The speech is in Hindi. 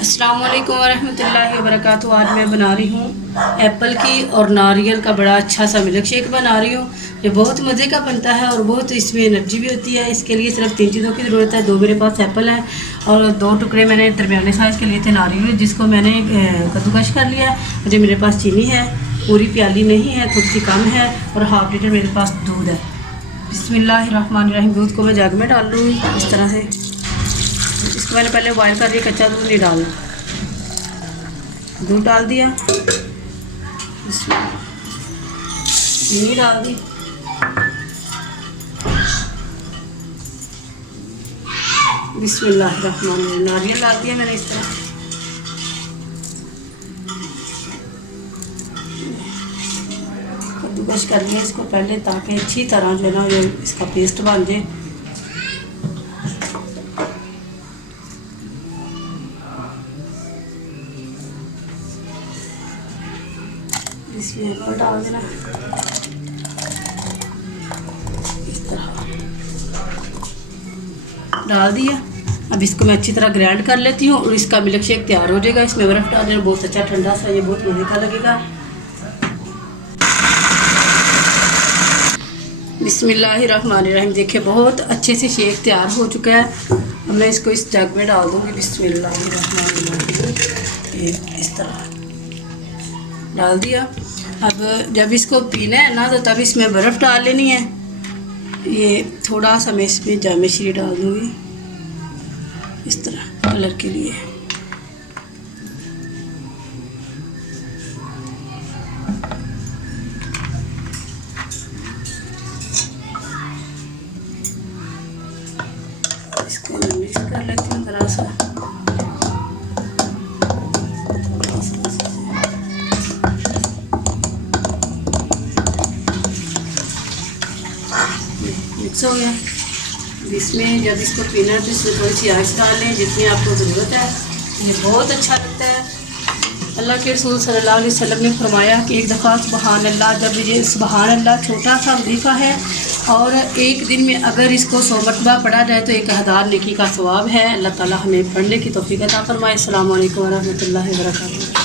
अस्सलाम वालेकुम वरहमतुल्लाहि वबरकातुहू। आज मैं बना रही हूँ एप्पल की और नारियल का बड़ा अच्छा सा मिल्क शेक बना रही हूँ। ये बहुत मज़े का बनता है और बहुत इसमें एनर्जी भी होती है। इसके लिए सिर्फ 3 चीज़ों की ज़रूरत है। 2 मेरे पास एप्पल है और 2 टुकड़े मैंने दरमियाने साइज़ के लिए थे नारियल, जिसको मैंने कद्दूकश कर लिया है। मुझे मेरे पास चीनी है, पूरी प्याली नहीं है, थोड़ी सी कम है, और हाफ़ लीटर मेरे पास दूध है। बिस्मिल्लाहिर्रहमानिर्रहीम। दूध को मैं जग में डाल लूँगी इस तरह से। इसको मैंने पहले बॉयल कर दिया, कच्चा दूध नहीं डालना। दूध डाल दिया, चीनी डाल दी, बिस्मिल्लाहिर्रहमानिर्रहीम। नारियल डाल दिया मैंने इस तरह। कद्दूकश कर लिया इसको पहले, ताकि अच्छी तरह जो है ना ये इसका पेस्ट बन जाए। इसमें एप्पल डाल देना इस तरह डाल दिया। अब इसको मैं अच्छी तरह ग्राइंड कर लेती हूँ और इसका मिल्क शेक तैयार हो जाएगा। इसमें बर्फ़ डाल देना, बहुत अच्छा ठंडा सा, ये बहुत मज़े का लगेगा। बिस्मिल्लाहिर्रहमानिर्रहीम। देखिए बहुत अच्छे से शेक तैयार हो चुका है। अब मैं इसको इस जग में डाल दूँगी। बिस्मिल्लाहिर्रहमानिर्रहीम। इस तरह डाल दिया। अब जब इसको पीना है ना, तो तब इसमें बर्फ़ डाल लेनी है। ये थोड़ा सा मैं इसमें जामेश्री डाल दूँगी इस तरह कलर के लिए। इसको मैं मिक्स कर लेती हूँ ज़रा सा। मिक्स हो गया। इसमें जब इसको पीना है तो इसमें थोड़ी सी आइस डाल लें, जितनी आपको ज़रूरत है। ये बहुत अच्छा लगता है। अल्लाह के रसूल सल्लल्लाहु अलैहि वसल्लम ने फरमाया कि एक दफ़ा सुबहान अल्लाह, जब ये सुबहान अल्लाह छोटा सा वजीफ़ा है और एक दिन में अगर इसको 100 मरतबा पढ़ा जाए तो 1000 नेकी का सवाब है। अल्लाह ताला हमें पढ़ने की तौफीक अता फरमाए। अस्सलामु अलैकुम वरहमतुल्लाहि वबरकातुहू।